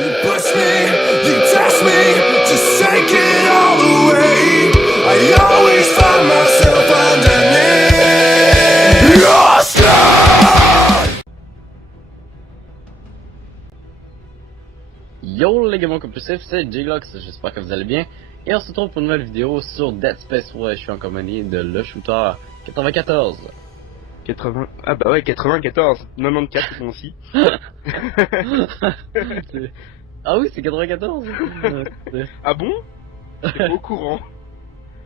You push me, you test me, just take it all away. I always find myself underneath your sky. Yo les gamins compulsifs, c'est Jglox, j'espère que vous allez bien. Et on se retrouve pour une nouvelle vidéo sur Dead Space. Ouais, je suis en compagnie de le shooter 94. 80... Ah bah ouais, 94, 94 moi aussi. Ah oui, c'est 94. Ah bon? J'étais pas au courant.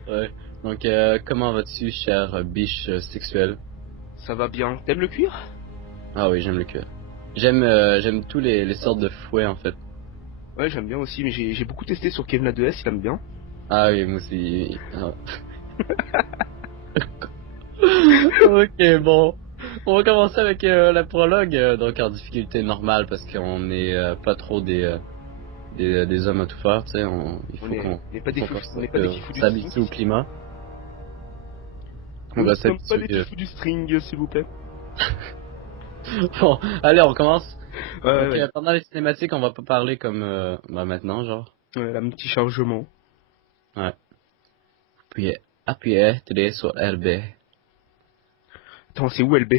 Ouais, donc comment vas-tu, cher biche sexuelle? Ça va bien. T'aimes le cuir? Ah oui, j'aime le cuir. J'aime tous les sortes de fouets en fait. Ouais, j'aime bien aussi, mais j'ai beaucoup testé sur Kevin A2S, il aime bien. Ah oui, moi aussi. Ah. Ok, bon. On va commencer avec la prologue, donc en difficulté normale parce qu'on n'est pas trop des hommes à tout faire, tu sais. Il faut qu'on On n'est pas des fous du s'habitue string. au climat. On Nous va ne sommes pas des s'habituer. fous du string, s'il vous plaît. Bon, allez, on commence. Ouais, Donc, ouais. pendant les cinématiques, on va pas parler comme maintenant, genre. Ouais, là, un petit chargement. Ouais. Puis appuyez sur RB. Attends, c'est où LB?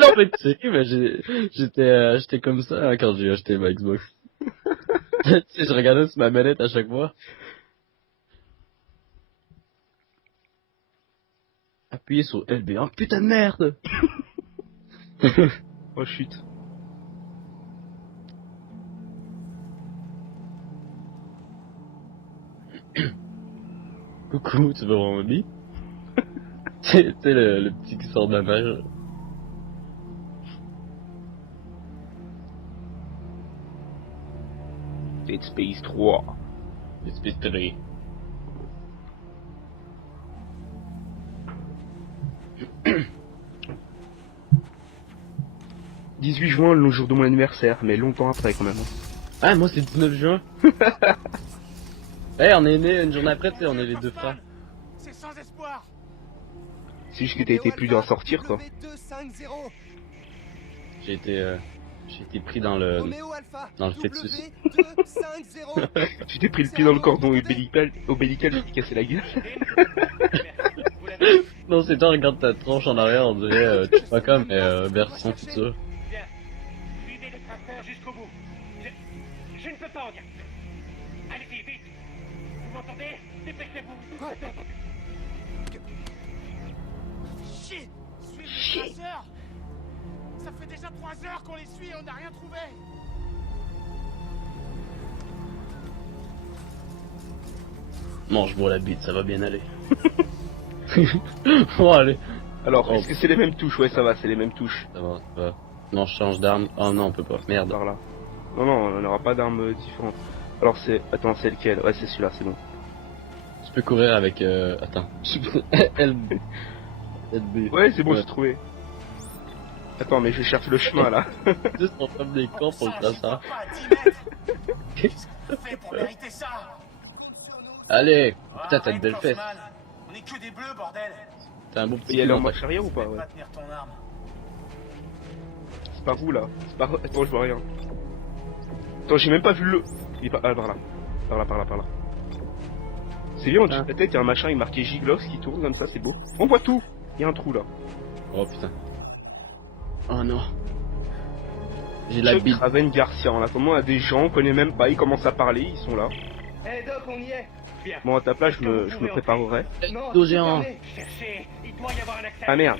Non mais tu sais, mais j'étais comme ça hein, quand j'ai acheté ma Xbox. Tu sais, je regardais sur ma manette à chaque fois. Appuyez sur LB. Oh putain de merde. Oh chut. Coucou, tu veux voir mon lit? Tu sais le petit qui sort de la page. Dead Space 3. Espèce de connerie. « 18 juin, le jour de mon anniversaire, mais longtemps après quand même. Ah, moi c'est le 19 juin. Eh, on est né une journée après, tu sais, on est les deux frères. C'est sans espoir. C'est juste que t'as été plus dur à sortir, quoi. J'ai été pris dans le fœtus. Tu t'es pris le pied dans le cordon ombilical, j'ai cassé la gueule. Non, c'est toi, regarde ta tronche en arrière, on dirait Chewbacca, mais version future. Bien. Suivez le tracteur jusqu'au bout. Je ne peux pas en dire plus. Allez-y, vite. Vous m'entendez? Dépêchez-vous. Chier. Suivez le traceur. Ça fait déjà 3 heures qu'on les suit et on n'a rien trouvé. Mange-moi la bite, ça va bien aller. Bon, allez. Alors, Oh. est-ce que c'est les mêmes touches? Ouais, ça va, c'est les mêmes touches. Ça va. Non, je change d'arme. Oh non, on peut pas. Merde. Par là. Non, non, on n'aura pas d'armes différentes. Alors c'est... Attends, c'est lequel? Ouais, c'est celui-là, c'est bon. Tu peux courir avec... Attends. LB. LB. Ouais, c'est bon, Ouais. j'ai trouvé. Attends, mais je cherche le chemin, là. Juste on tape des cons pour le traçage. Qu'est-ce qu'on fait pour mériter ça? Allez. Putain, t'as de belles fesses. On est que des bleus, bordel. T'as un beau Et petit elle est cul en dans marche ta- arrière ou pas? Tu peux Ouais. pas tenir ton arme. C'est par où, là? C'est par... Attends, je vois rien. Attends, j'ai même pas vu le... Il est pas... Ah, par là. Par là. C'est bien, on dit Ah. peut-être il y a un machin, il est marqué Giglox qui tourne comme ça, c'est beau. On voit tout. Il y a un trou, là. Oh putain. Oh non. J'ai la Chuck bite. Raven Garcia, en attendant, à des gens, on connaît même pas, ils commencent à parler, ils sont là. Eh Doc, on y est. Bien. Bon, à ta place, je me préparerai. Dos géant. Cherchez. Il doit y avoir un accès. Ah merde.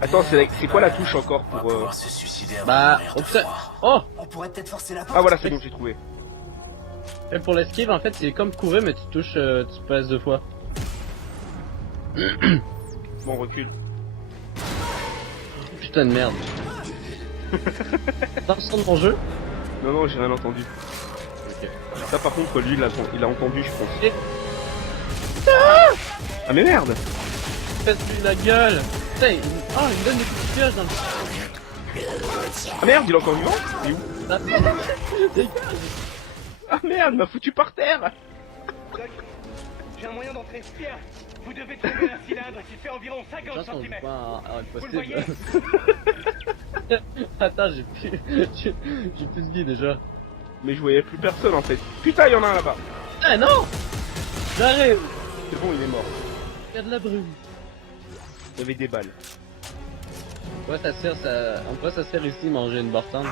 Attends, c'est quoi la touche encore pour... Se suicider avant Bah, de mourir oh de putain. froid. Oh. On pourrait peut-être forcer la porte. Ah voilà, c'est bon, j'ai trouvé. Et pour l'esquive, en fait, c'est comme courir, mais tu touches, tu passes 2 fois. Bon, on recule. Putain de merde. T'as le son de mon jeu? Non, non, j'ai rien entendu. Ok. Ça, par contre, lui, il a entendu, je pense. Et- Ah mais merde. Fais-lui la gueule. Putain, il me donne des coups de piège dans le... Ah merde, il est encore vivant. Il est où? Ah, dégage. Ah merde, il m'a foutu par terre. Doc, j'ai un moyen d'entrer. Bien. Vous devez trouver un cylindre qui fait environ Je 50 pense qu'on joue cm. pas à Vous le impossible. voyez? Attends, j'ai plus de vie déjà. Mais je voyais plus personne en fait. Putain, il y en a un là-bas. Ah non! J'arrive! C'est bon, il est mort. Il y a de la brume. Il y avait des balles. Ouais, ça sert, ça. En quoi ça sert ici manger une bartende?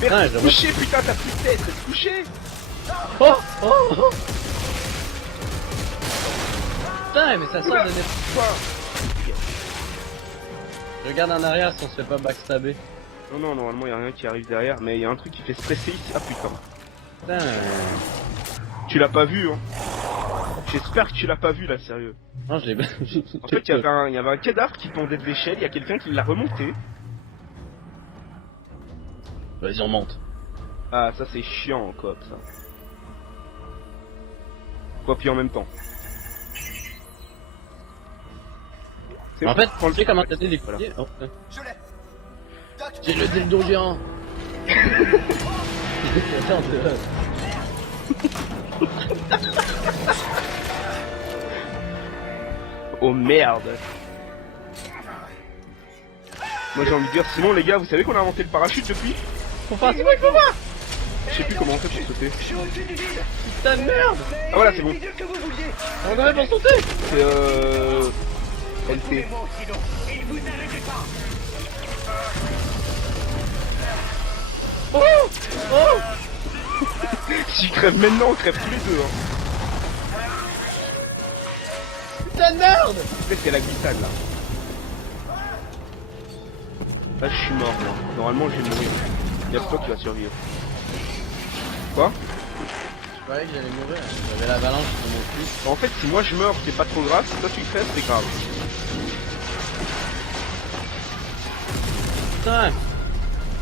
Mais Ah, reste je couché, putain, t'as plus de tête, reste couché. Oh! Oh! Oh! Putain, mais ça sort Oula. de n'importe quoi! Je regarde en arrière si on se fait pas backstabber. Non, non, normalement, il y a rien qui arrive derrière, mais il y a un truc qui fait stresser ici. Ah putain. Putain. Tu l'as pas vu, hein. J'espère que tu l'as pas vu, là, sérieux. Non, je l'ai. En fait, il y avait un cadavre qui pendait de l'échelle, il y a quelqu'un qui l'a remonté. Vas-y, on monte. Ah, ça c'est chiant en coop, ça. Quoi, puis en même temps. C'est En bon, fait, prends tu sais comment t'as voilà. dit les coupiers? Oh, putain. Je l'ai. Doc, J'ai le dildo géant! Attends, t'es là. Oh merde. Moi j'ai envie de dire, sinon les gars, vous savez qu'on a inventé le parachute depuis? Faut faire ça, faut voir! Je sais plus comment en fait j'ai sauté. Je suis au-dessus du vide. Putain de merde! Ah voilà, c'est bon. C'est que vous vouliez. On aurait pour sauter! C'est LT. Trouvez-moi sinon. Et vous n'arrêtez pas. Oh! Oh! S'il crève maintenant, on crève tous les deux. Hein. Putain de merde! Peut-être c'est la glissade là. Là je suis mort moi. Normalement je vais mourir. Y'a que toi qui va survivre. Quoi? Je croyais que j'allais mourir. J'avais l'avalanche sur mon cul. En fait si moi je meurs c'est pas trop grave, si toi tu crèves c'est grave. Putain!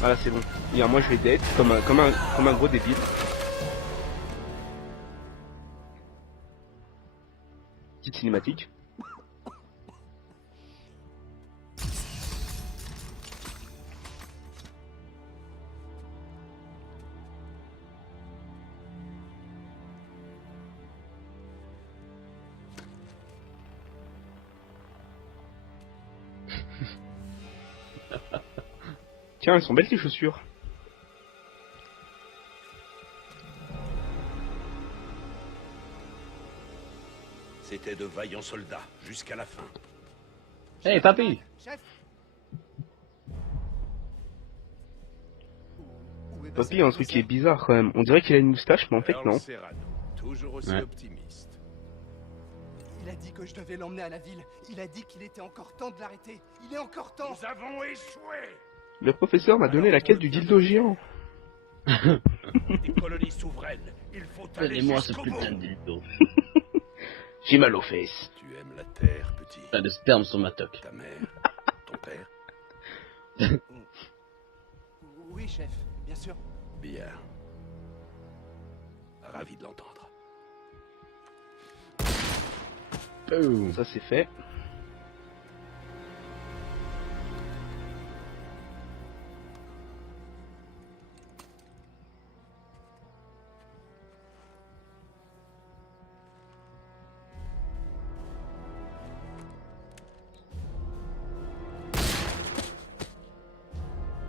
Voilà c'est bon. Hier moi je vais dead comme un gros débile. Petite cinématique. Tiens, elles sont belles tes chaussures. C'était de vaillants soldats, jusqu'à la fin. Hey, papy! chef. Où est Papy, passé un le truc qui commissaire est bizarre quand même. On dirait qu'il a une moustache, mais en fait Earl non. Serrano, toujours aussi Ouais. optimiste. Il a dit que je devais l'emmener à la ville. Il a dit qu'il était encore temps de l'arrêter. Il est encore temps. Nous avons échoué. Le professeur m'a donné la quête du dildo géant. Des colonies souveraines, il faut aller Donnez-moi ce jusqu'au putain de bout. dildo. J'ai mal aux fesses. Tu aimes la terre, petit. Pas de sperme sur ma toque. Ta mère, ton père. Oui, chef, bien sûr. Bien. Ravi de l'entendre. Boum. Ça c'est fait.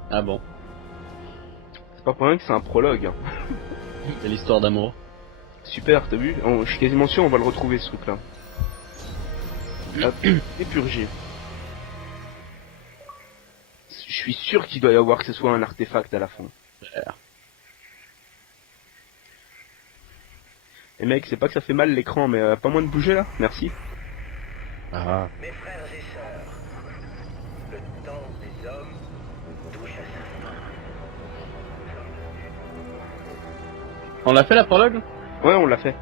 Ah bon. C'est pas pour rien que c'est un prologue. Hein. C'est l'histoire d'amour. Super, t'as vu? Je suis quasiment sûr on va le retrouver ce truc là. Hop, épurgé. Je suis sûr qu'il doit y avoir que ce soit un artefact à la fin. Et mec, c'est pas que ça fait mal l'écran, mais pas moins de bouger là, merci. Ah. Mes frères et sœurs, le temps des hommes touche à sa fin. On l'a fait la prologue? Ouais, on l'a fait.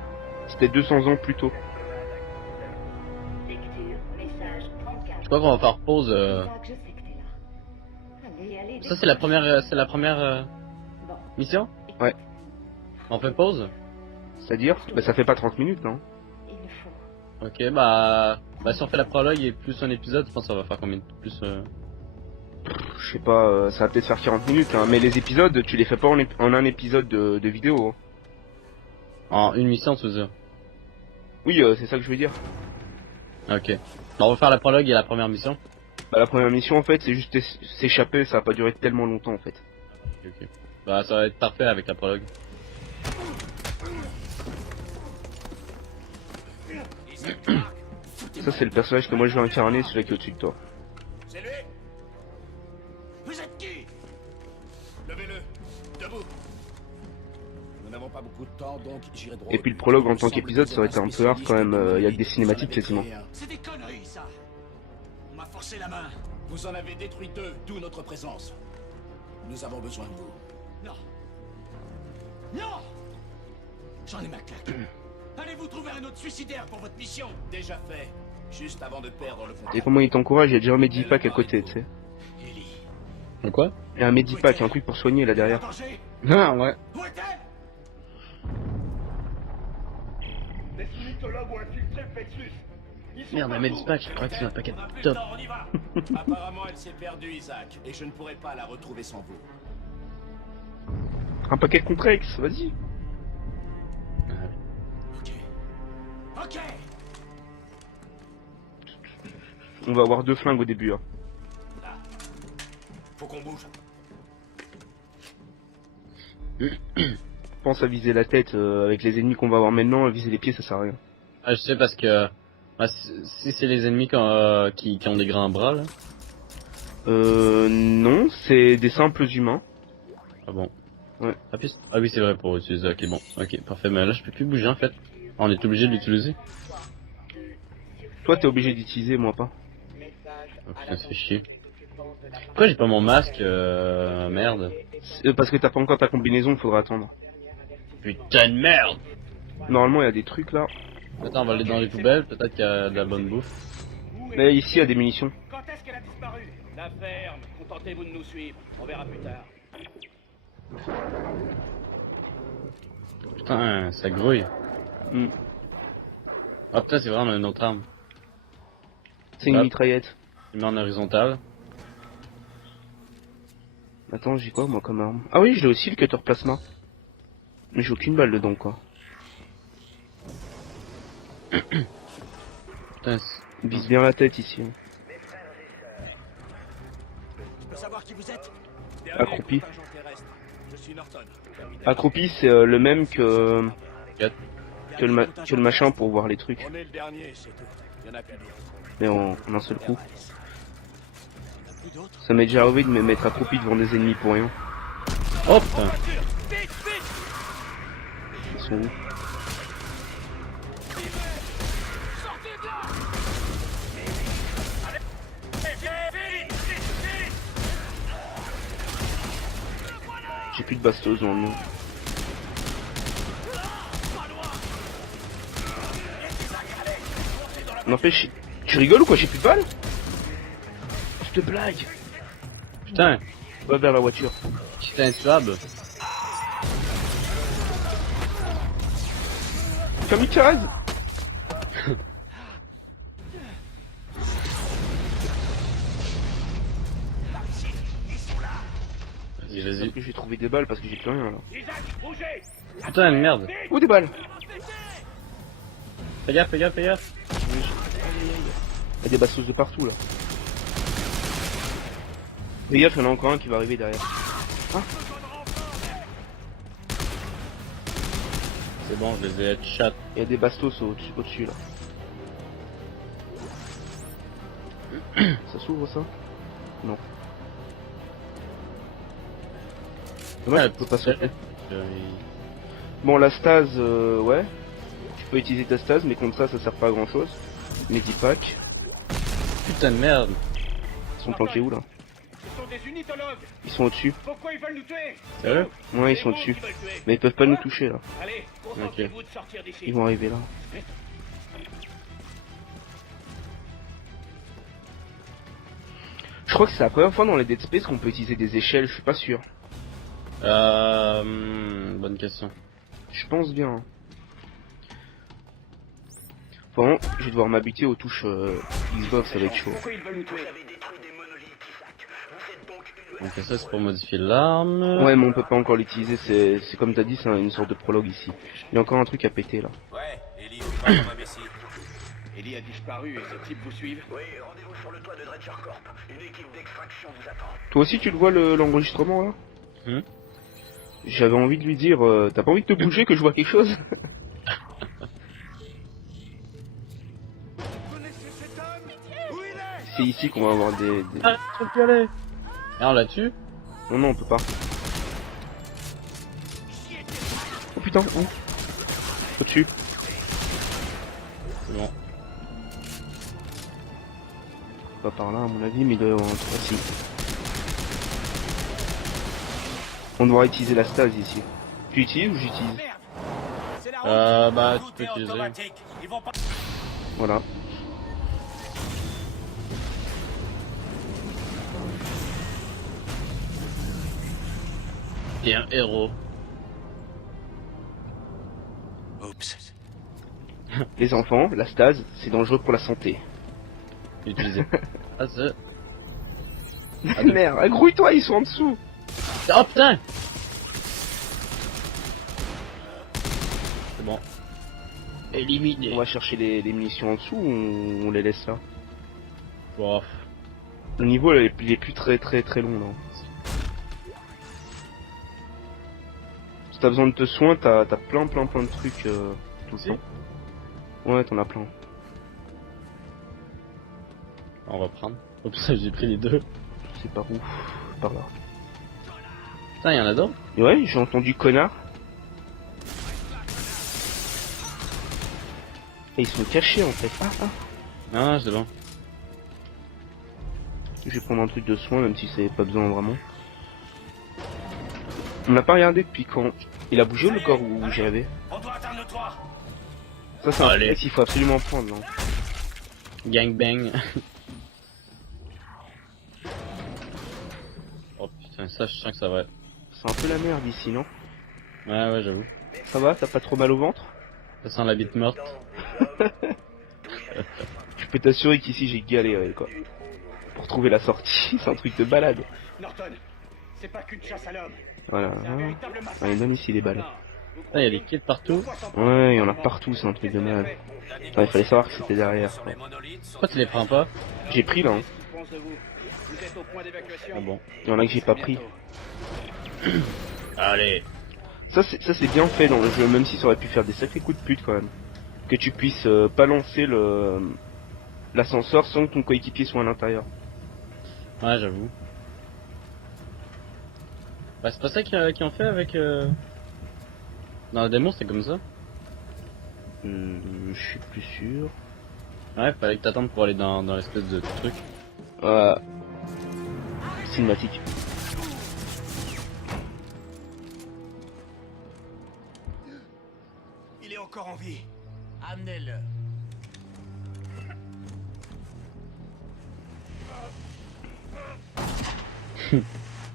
C'était 200 ans plus tôt. Lecture, message 34. Je crois qu'on va faire pause. Isaac, je sais que t'es là. Allez, allez. Ça c'est la première Bon, mission? écoute, Ouais. On fait pause? C'est-à-dire, bah ça fait pas 30 minutes, non? il le faut. Ok, bah si on fait la prologue et plus un épisode, je pense que ça va faire combien? Plus Je sais pas, ça va peut-être faire 40 minutes, hein, mais les épisodes, tu les fais pas en un épisode de vidéo. Hein. en une mission, tu veux dire? Oui, c'est ça que je veux dire. Ok. Bon, on va faire la prologue et la première mission. Bah la première mission en fait c'est juste s'échapper, ça va pas durer tellement longtemps en fait. Ok. Bah ça va être parfait avec la prologue. Ça c'est le personnage que moi je vais incarner, celui qui est au-dessus de toi. C'est lui. Vous êtes qui? Levez-le. Debout. Nous n'avons pas beaucoup de temps, donc j'irai droit. Et puis le prologue en tant qu'épisode ça aurait été un peu hard quand même, il y a que des cinématiques quasiment. C'est des conneries, ça. On m'a forcé la main. Vous en avez détruit 2, d'où notre présence. Nous avons besoin de vous. Non. Non. J'en ai ma claque. Allez-vous trouver un autre suicidaire pour votre mission? Déjà fait, juste avant de perdre le Et contact. comment il t'encourage, il y a déjà un medipack à côté, tu sais. Ellie. De quoi? Il y a un medipack, un truc pour soigner là derrière. Danger. Ah ouais. Où est-elle? Des mythologues ont infiltré le Plexus. Ils sont Merde, un partout. Medipack, je crois que c'est un paquet On a plus de le top. temps, on y va. Apparemment, elle s'est perdue, Isaac, et je ne pourrai pas la retrouver sans vous. Un paquet complexe, vas-y. Ok. Ok. On va avoir 2 flingues au début. Hein. Faut qu'on bouge. Pense à viser la tête avec les ennemis qu'on va avoir maintenant, viser les pieds ça sert à rien. Ah, je sais parce que bah, si c'est les ennemis qui ont des grands bras là. Non, c'est des simples humains. Ah bon. Ouais. Ah oui c'est vrai pour utiliser. Ok bon. Ok parfait. Mais là je peux plus bouger en fait. Ah, on est obligé de l'utiliser. Toi t'es obligé d'utiliser, moi pas. Oh, putain ça fait chier. Pourquoi j'ai pas mon masque merde. Parce que t'as pas encore ta combinaison, faudra attendre. Putain de merde. Normalement il y a des trucs là. Attends on va aller dans les poubelles. Peut-être qu'il y a de la bonne bouffe. Mais ici il y a des munitions. Quand est-ce qu'elle a disparu? La ferme. Contentez-vous de nous suivre. On verra plus tard. Putain ça grouille. Hmm. Ah putain c'est vraiment une autre arme. C'est une Hop. mitraillette. Je mets en horizontal. Attends, j'ai quoi moi comme arme? Ah oui, j'ai aussi le cutter plasma. Mais j'ai aucune balle dedans quoi. Putain Vise bien la tête ici. Hein. Je peux savoir qui vous êtes? Accroupi. Contingent terrestre. Je suis Norton. Accroupi c'est le même que le machin pour voir les trucs. On est le dernier, c'est tout. Il y en a plus d'autres. Mais en un seul coup. Plus d'autres? Ça m'est déjà arrivé de me mettre accroupi devant des ennemis pour rien. Oh putain. Ils sont où? J'ai plus de bastos dans le nom. N'empêche, tu rigoles ou quoi? J'ai plus de balles? Je te blague. Putain. Va vers la voiture. Putain tuable. Kamikaze. Vas-y vas-y. J'ai trouvé des balles parce que j'ai plus rien là. Isaac, bougez! Putain de merde. Où des balles? Fais gaffe fais gaffe fais gaffe. Il y a des bastos de partout là. Fais gaffe, il y en a encore un qui va arriver derrière. C'est bon je les ai headshot. Il y a des bastos au-dessus là. Ça s'ouvre ça? Non. Ouais, je peux pas sauter. Bon, la stase, ouais. Tu peux utiliser ta stase, mais contre ça, ça sert pas à grand chose. Medipack. Putain de merde. Ils sont planqués où là? Ce sont des unitologues! Ils sont au-dessus. Pourquoi ils veulent nous tuer? Sérieux? Ouais, ils C'est sont vous au-dessus. qui veulent tuer. Mais ils peuvent pas nous toucher là. Allez, concentrez-vous de sortir d'ici. Ils vont arriver là. Je crois que c'est la première fois dans les Dead Space qu'on peut utiliser des échelles, je suis pas sûr. Bonne question. Je pense bien. Hein. Bon, je vais devoir m'habituer aux touches Xbox, ça va être chaud. Pourquoi ils veulent nous tuer? Donc ça c'est pour modifier l'arme. Ouais, mais on peut pas encore l'utiliser, c'est comme t'as dit, c'est une sorte de prologue ici. Il y a encore un truc à péter là. Ouais, Ellie, faut pas comme imbécile. Ellie a disparu et ces types vous suivent? Oui, rendez-vous sur le toit de Dredger Corp. Une équipe d'extraction vous attend. Toi aussi tu le vois l'enregistrement là? J'avais envie de lui dire, t'as pas envie de te bouger que je vois quelque chose? Connaissez cet homme? Où il est? C'est ici qu'on va avoir des... Ah, faut y aller. Et on l'a tue? Non, non, on peut pas. Oh putain, où? Au-dessus. C'est bon. Pas par là à mon avis, mais il doit y avoir un truc ici. On devra utiliser la stase ici. Tu utilises ou j'utilise? Merde! C'est la route. Bah, Tout tu peux est utiliser. automatique. Ils vont pas... Voilà. Et un héros. Oups. Les enfants, la stase, c'est dangereux pour la santé. Utilisé. Ah, c'est... Merde, agrouille-toi, ils sont en dessous. Oh putain! C'est bon. Éliminé. On va chercher les munitions en dessous ou on les laisse là? Bon. Le niveau il est plus très long là. Si t'as besoin de te soins, t'as plein de trucs tout le Si. temps. Ouais, t'en as plein. On va prendre. Oups, j'ai pris les deux. Je sais pas où. Par là. Putain, y'en a d'autres? Et ouais, j'ai entendu connard. Et ils sont cachés en fait. Ah. Ah, c'est bon. Je vais prendre un truc de soin même si c'est pas besoin vraiment. On n'a pas regardé depuis quand. Il a bougé le corps où j'y avais. On doit atteindre le toit. Ça c'est un Allez. truc qu'il faut absolument prendre non. Gangbang. Oh putain, ça, je sens que ça va être... C'est un peu la merde ici non? Ouais, j'avoue. Ça va? T'as pas trop mal au ventre? Ça sent la bite morte. Je peux t'assurer qu'ici j'ai galéré quoi. Pour trouver la sortie, c'est un truc de balade. Norton, c'est pas qu'une chasse à l'homme. Voilà. C'est un véritable massacre. Allez, donne ici les balles. Putain, y'a des kits partout. Ouais, il y en a partout, c'est un truc de malade. Ouais, il fallait savoir que c'était derrière. Sur quoi. les monolithes sont... Pourquoi tu les prends pas? J'ai pris là, hein. Je pense de vous. Vous êtes au point d'évacuation. Ah bon. Il y en a que j'ai pas pris. Allez. Ça c'est bien fait dans le jeu, même si ça aurait pu faire des sacrés coups de pute quand même. Que tu puisses pas lancer l'ascenseur sans que ton coéquipier soit à l'intérieur. Ouais, j'avoue. Bah, c'est pas ça qu'ils ont fait avec... Dans la démo, c'était comme ça. Je suis plus sûr. Ouais, fallait que t'attendes pour aller dans l'espèce de truc. Cinématique. Il est encore en vie. Amenez-le.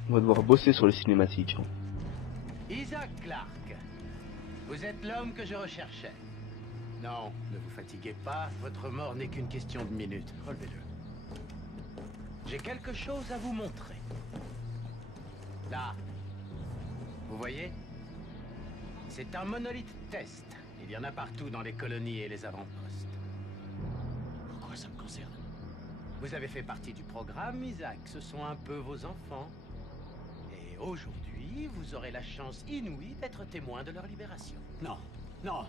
On va devoir bosser sur les cinématiques. hein. Isaac Clarke, vous êtes l'homme que je recherchais. Non, ne vous fatiguez pas, votre mort n'est qu'une question de minutes. Relevez-le. J'ai quelque chose à vous montrer. Là. Vous voyez? C'est un monolithe test. Il y en a partout dans les colonies et les avant-postes. Pourquoi ça me concerne? Vous avez fait partie du programme, Isaac. Ce sont un peu vos enfants. Et aujourd'hui, vous aurez la chance inouïe d'être témoin de leur libération. Non, non.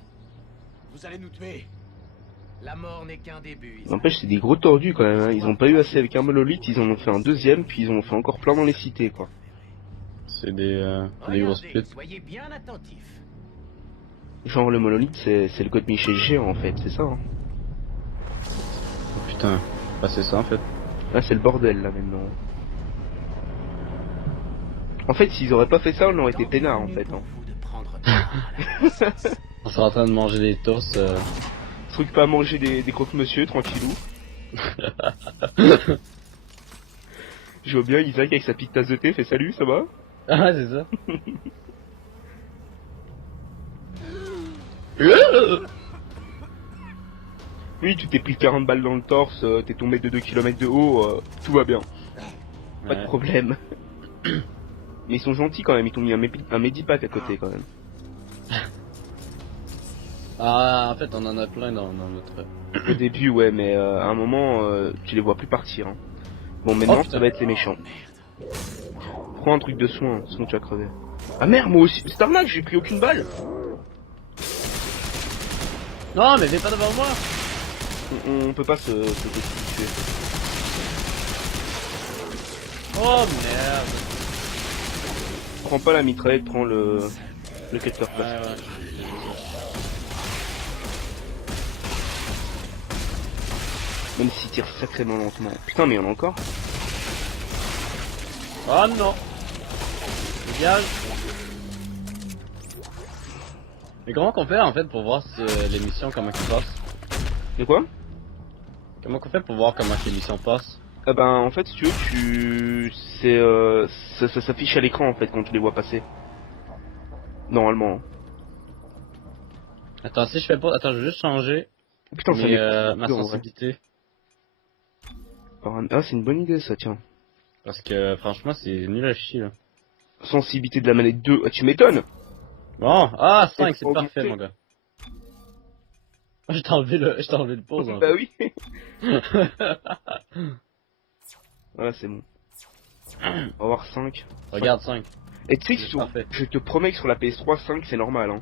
Vous allez nous tuer. La mort n'est qu'un début, Isaac. N'empêche, c'est des gros tordus quand même. Hein. Ils ont pas eu assez avec un monolithe, ils en ont fait un deuxième, puis ils en ont fait encore plein dans les cités quoi. C'est des grosses Regardez, putes. soyez bien attentifs. Genre le monolithe c'est le code Michel géant en fait, c'est ça hein. Oh putain. Bah, c'est ça en fait. Là c'est le bordel là maintenant. En fait s'ils auraient pas fait ça on aurait été peinards en fait. Pour Hein. vous de prendre part à la On sera en train de manger des toasts. Truc pas à manger des croque-monsieur tranquillou. Je vois bien Isaac avec sa petite tasse de thé fait salut ça va? Ah, c'est ça. Oui tu t'es pris 40 balles dans le torse, t'es tombé de 2 km de haut, tout va bien. Pas de Ouais. problème. Mais ils sont gentils quand même, ils t'ont mis un Medipack à côté quand même. Ah, en fait, on en a plein dans notre... Au début, ouais, mais à un moment, tu les vois plus partir. Hein. Bon, maintenant, Oh, putain. ça va être les méchants. Prends un truc de soin, sinon tu vas crever. Ah merde, moi aussi, c'est arnaque, j'ai pris aucune balle. Non, mais viens pas devant moi. On peut pas se tuer. Oh merde. Prends pas la mitraillette, prends le cutter Ouais, flash. ouais. Même s'il tire sacrément lentement. Putain, mais il y en a encore. Oh non. Dégage. Mais comment qu'on fait en fait pour voir si, les missions comment ils passent? De quoi? Comment qu'on fait pour voir comment les missions passent? Ah ben en fait si tu veux ça s'affiche à l'écran en fait quand tu les vois passer. Normalement. Attends, si je fais pas... Attends, je vais juste changer Putain ça mais, m'est ma dur, en vrai. sensibilité. Ah c'est une bonne idée ça tiens. Parce que franchement c'est nul à chier là. Sensibilité de la manette 2, ah, tu m'étonnes. Bon, ah 5 c'est Augmenté. parfait mon gars. Je t'ai enlevé le pause en Bah fait. oui. Voilà c'est bon. On va avoir 5. Regarde 5. Et tu sais que C'est sur- parfait. je te promets que sur la PS3 5 c'est normal hein.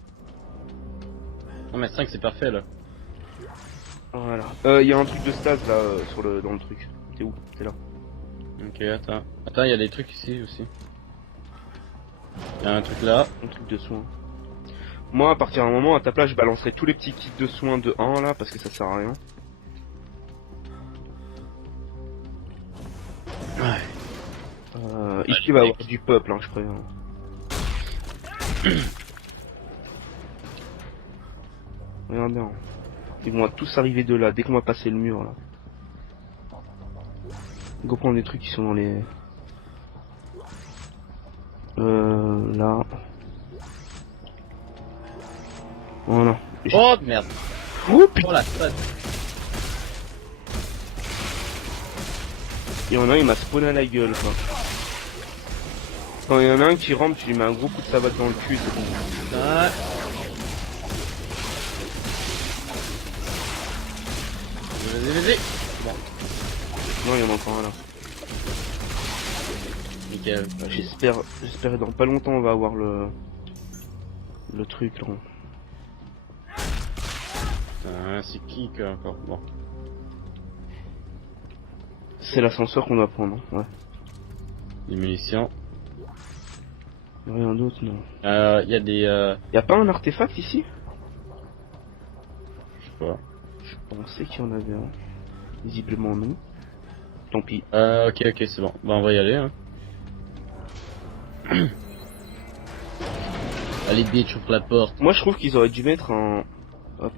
Non mais 5 c'est parfait là. Voilà. Y a un truc de stats là dans le truc. T'es où? T'es là. Ok, attends. Attends, il y a des trucs ici aussi. Il y a un truc là. Un truc de soins. Moi à partir d'un moment à ta place je balancerai tous les petits kits de soins de 1 là parce que ça sert à rien. Ouais. Ici il va y avoir du peuple hein, je préviens. Regarde bien. Ils vont tous arriver de là dès qu'on va passer le mur là. Go prendre des trucs qui sont dans les... là. Voilà. Oh merde. Oh putain. Oh la fête. Il y en a un, il m'a spawné à la gueule quoi. Quand il y en a un qui rentre, tu lui mets un gros coup de savate dans le cul, c'est bon. Ouais. Vas-y. Bon, Non, il y en a encore un là. nickel. J'espère que dans pas longtemps on va avoir le truc là. Putain, c'est qui que encore? Bon. C'est l'ascenseur qu'on doit prendre, hein. Ouais. Des munitions. Rien d'autre, non. Il y a des... Y a pas un artefact ici? Je sais pas. Je pensais qu'il y en avait un. Visiblement non. Tant pis. Ok, c'est bon. Bah on va y aller, hein. Allez, bitch, ouvre la porte. Moi je trouve qu'ils auraient dû mettre un... Hop.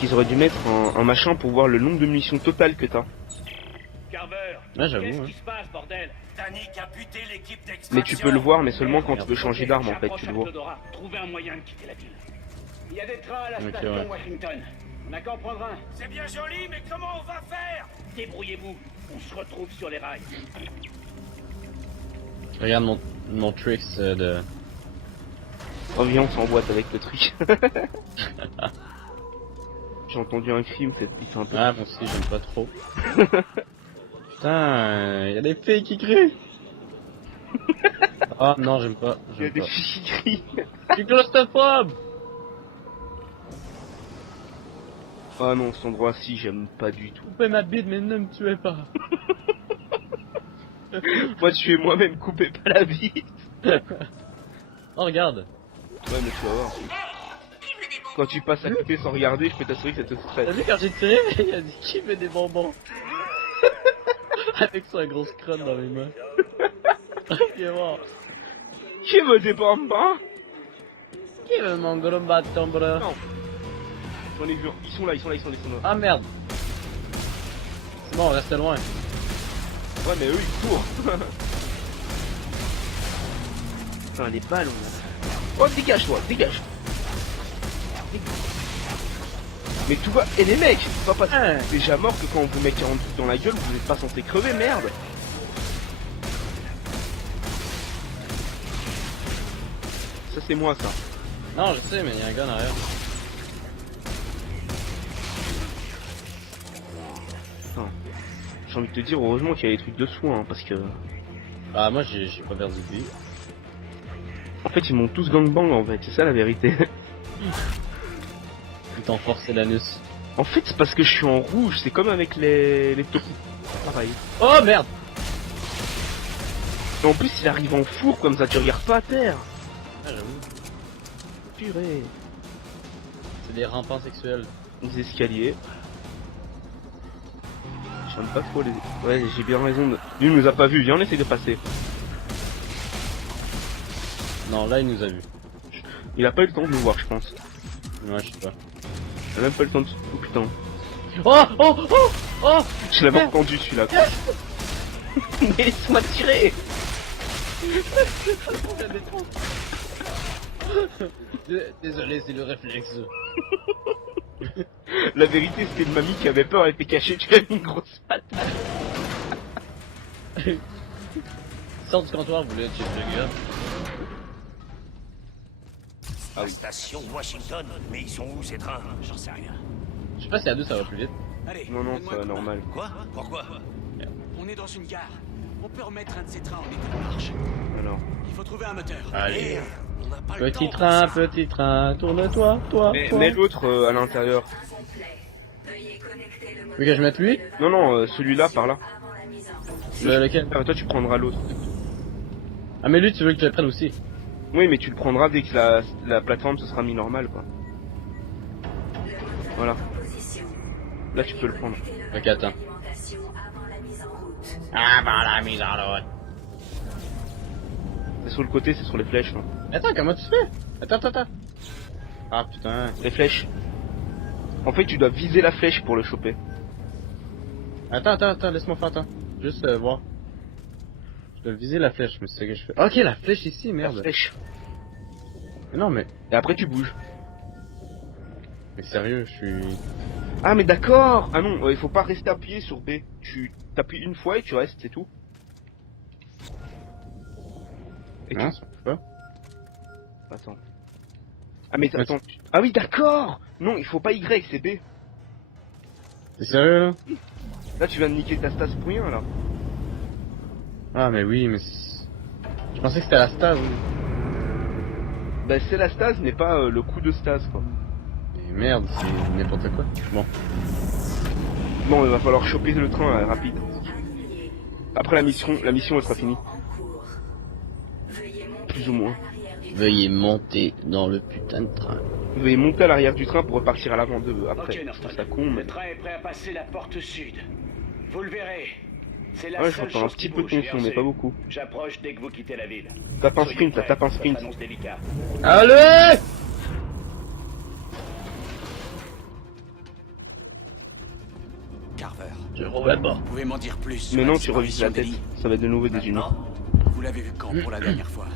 Qu'ils auraient dû mettre un machin pour voir le nombre de munitions totales que t'as. Carver, Ouais, j'avoue, qu'est-ce hein. qui se passe, bordel? Danick a buté l'équipe d'extraction. Mais tu peux le voir, mais seulement quand tu veux Ok, changer d'arme en fait, j'approche tu le vois. Arcodora. Trouvez un moyen de quitter la ville. Il y a des trains à la Ok, station ouais. Washington. On n'a qu'à en prendre un. C'est bien joli, mais comment on va faire? Débrouillez-vous. On se retrouve sur les rails. Regarde mon tricks de... Oh viens, on s'emboîte avec le truc. J'ai entendu un cri, il me fait un peu... Ah, moi aussi, j'aime pas trop. Putain, y a des filles qui crient. Ah non, j'aime pas. Il y a J'aime des pas. filles qui crient. Je suis claustrophobe. Ah non, cet endroit-ci, j'aime pas du tout. Coupez ma bite, mais ne me tuez pas. Moi, tu es moi-même coupé pas la vie. Oh, regarde. Ouais, mais tu vas voir. Quand tu passes à côté sans regarder, je peux t'assurer que ça te T'as stresse. vu quand j'ai tiré, il a dit qui veut des bonbons. Avec sa grosse crotte dans les mains. Il est mort. Qui veut des bonbons? Qui veut mon gros bâton, bro? Non. J'en ai vu. Ils sont là. Ah merde. C'est bon, restez loin. Ouais, mais eux, ils courent. Putain, les balles, on a... Oh, dégage-toi, dégage. Mais tout va... Et les mecs, c'est pas déjà mort que quand on vous met 40 trucs dans la gueule, vous n'êtes pas censé crever, merde. Ça, c'est moi, ça. Non, je sais, mais il y a un gars en arrière. Enfin, j'ai envie de te dire, heureusement qu'il y a des trucs de soins, hein, parce que... Ah, moi j'ai pas perdu de vie. En fait, ils m'ont tous gangbang, en fait, c'est ça la vérité. Ils t'ont forcé l'anus. En fait, c'est parce que je suis en rouge, c'est comme avec les topos. Pareil. Oh merde! Et en plus, il arrive en four, comme ça, tu regardes pas à terre. Ah, j'avoue. Purée. C'est des rampants sexuels. Les escaliers. J'aime pas trop les... Ouais, j'ai bien raison de... Lui, il nous a pas vu, viens, on essaye de passer. Non, là il nous a vu. Il a pas eu le temps de nous voir, je pense. Ouais, je sais pas. Il a même pas eu le temps de... Oh putain. Oh! Oh! Oh! Oh! Je l'avais entendu, celui-là. Mais laisse-moi tirer. Désolé, c'est le réflexe. La vérité, c'était une mamie qui avait peur, elle était cachée, tu as mis une grosse patte. Sors du comptoir, vous voulez être chez le gars. La station Washington, mais ils sont où ces trains? J'en sais rien. Je sais pas si à deux ça va plus vite. Allez, Non, non, donne-moi ça un va coup de main. normal. Quoi? Pourquoi? On est dans une gare. On peut remettre un de ces trains en état de marche. Alors. Il faut trouver un moteur. Allez. Merde, on n'a pas le temps Petit train, tourne-toi, toi. Mais l'autre à l'intérieur. Oui, que je mette lui? Non, non, celui-là par là. Lequel? Ah, toi, tu prendras l'autre. Ah, mais lui, tu veux que je le prenne aussi? Oui, mais tu le prendras dès que la plateforme se sera mis normal, quoi. Voilà. Là, tu peux le prendre. Ok, attends. Avant la mise en route. C'est sur le côté, c'est sur les flèches. Hein. Attends, comment tu fais? Attends. Ah, putain. Les flèches. En fait, tu dois viser la flèche pour le choper. Attends, laisse-moi faire, attends. Juste voir. Je dois viser la flèche, mais c'est ce que je fais. Ok, la flèche ici, merde. La flèche. Mais non, mais... Et après, tu bouges. Mais sérieux, je suis... Ah, mais d'accord. Ah non, il faut pas rester appuyé sur B. Tu t'appuies une fois et tu restes, c'est tout. Et Non, tu... ça marche pas. Attends. Ah mais attends. Ah oui, d'accord. Non, il faut pas Y, c'est B. T'es sérieux, là? Là, tu viens de niquer ta stase pour rien, là. Ah, mais oui, mais... Je pensais que c'était la stase. Bah, c'est la stase, mais pas le coup de stase, quoi. Mais merde, c'est n'importe quoi. Bon. Bon, il va falloir choper le train rapide. Après la mission elle sera finie. Plus ou moins. Veuillez monter dans le putain de train. Vous allez monter à l'arrière du train pour repartir à l'avant de après. Ok, Je Norton. trouve ça con, mais... Le train est prêt à passer la porte sud. Vous le verrez. C'est la Ouais, seule j'entends un chose petit qui peu de bouge, tension, et mais on pas sait. beaucoup. J'approche dès que vous quittez la ville. Tape un Soyez sprint, prêts, tape un ça sprint. s'annonce délicat. Allez! Carver, Je reviens pas. vous pouvez m'en dire plus sur Mais la non, tu revises la disparition tête. d'Ellie? Ça va être de nouveau des humains. Vous l'avez vu quand pour la dernière fois?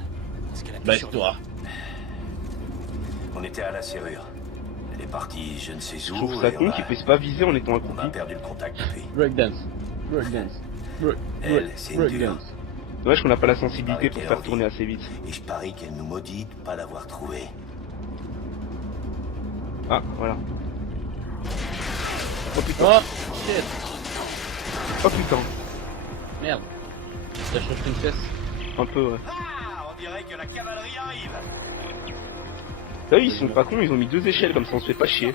Est-ce qu'elle a pu survivre? Baisse-toi. On était à la serrure. Elle est partie je ne sais Je où. trouve ça et con on a- qu'ils puissent pas viser en étant On a accroupi. perdu le contact depuis. Breakdance. Elle, c'est une dure. Dommage qu'on n'a pas la sensibilité Pareil pour qu'elle faire en tourner dit. assez vite. Et je parie qu'elle nous maudit de pas l'avoir trouvé. Ah, voilà. Oh putain, Oh! Shit! oh putain. Merde. T'as changé une fesse? Un peu, ouais. Ah, on dirait que la cavalerie arrive. Là, ils sont pas cons, ils ont mis 2 échelles comme ça, on se fait pas chier.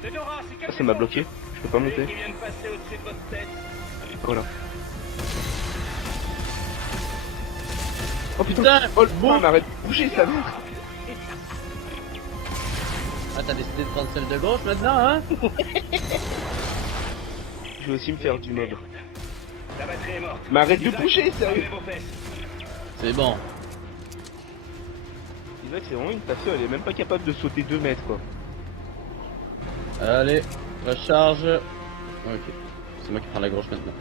C'est Dora, c'est Ah, ça m'a bloqué. Je peux pas monter. qui vient de passer au-dessus de votre tête. Voilà. Oh putain, Putain, oh le bon, arrête de bouger sa mère. Ah, t'as décidé de prendre celle de gauche maintenant, hein? Je vais aussi me faire du mob. La batterie est morte. Mais arrête de Isaac, bouger, sérieux. enlevez vos fesses. C'est bon. Isaac, c'est vraiment une tasseur, elle est même pas capable de sauter 2 mètres, quoi. Allez, recharge. Ok. C'est moi qui prends la gauche maintenant.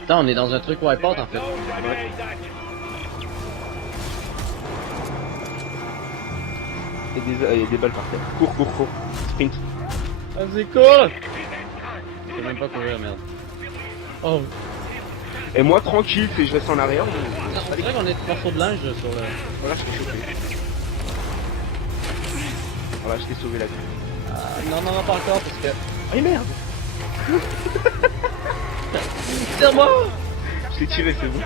Putain, on est dans un truc wipeout en fait. Non, jamais, Isaac. Il y a des balles par terre. Cours. Sprint. Ah, c'est cool! Je peux même pas courir, merde. Oh, Et moi, tranquille, je reste en arrière. c'est vrai qu'on est de morceaux de linge sur le... Voilà, je t'ai chopé. Voilà, je t'ai sauvé la vie. Non, non, non, pas encore, parce que... Ah merde. Tire-moi! Je t'ai tiré, c'est bon.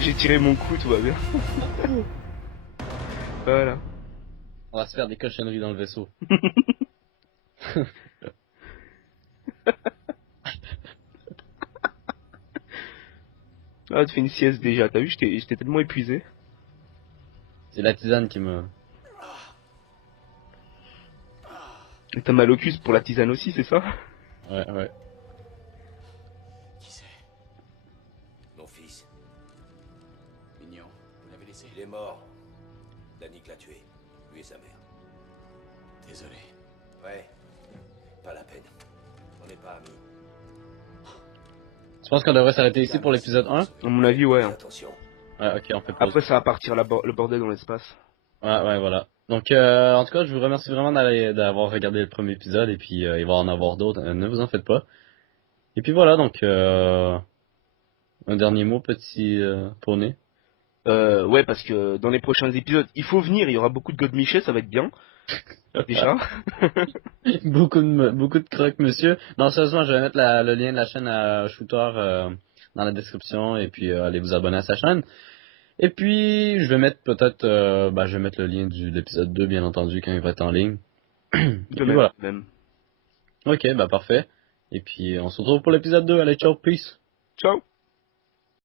J'ai tiré mon coup, tout va bien. Voilà. On va se faire des cochonneries dans le vaisseau. Ah, tu fais une sieste déjà, t'as vu, j'étais tellement épuisé. C'est la tisane qui me... Et t'as mal au cul pour la tisane aussi, c'est ça? Ouais, ouais. Qui c'est? Mon fils, Mignon, vous l'avez laissé? il est mort. Danik l'a tué, lui et sa mère. Désolé. Ouais, pas la peine. On n'est pas amis. Je pense qu'on devrait s'arrêter ici pour l'épisode 1. À mon avis, ouais. Fais attention. Ouais, ok, on fait pause. Après, ça va partir le bordel dans l'espace. Ouais, ouais, voilà. Donc, en tout cas, je vous remercie vraiment d'avoir regardé le premier épisode, et puis il va en avoir d'autres, ne vous en faites pas. Et puis voilà, donc, un dernier mot, petit poney. Ouais, parce que dans les prochains épisodes, il faut venir, il y aura beaucoup de Godmiché, ça va être bien. Déjà. beaucoup de crocs, monsieur. Non, sérieusement, je vais mettre le lien de la chaîne à Shooter dans la description, et puis allez vous abonner à sa chaîne. Et puis, je vais mettre peut-être, je vais mettre le lien de l'épisode 2, bien entendu, quand il va être en ligne. Et puis voilà. Même. Ok, bah parfait. Et puis, on se retrouve pour l'épisode 2. Allez, ciao, peace. Ciao.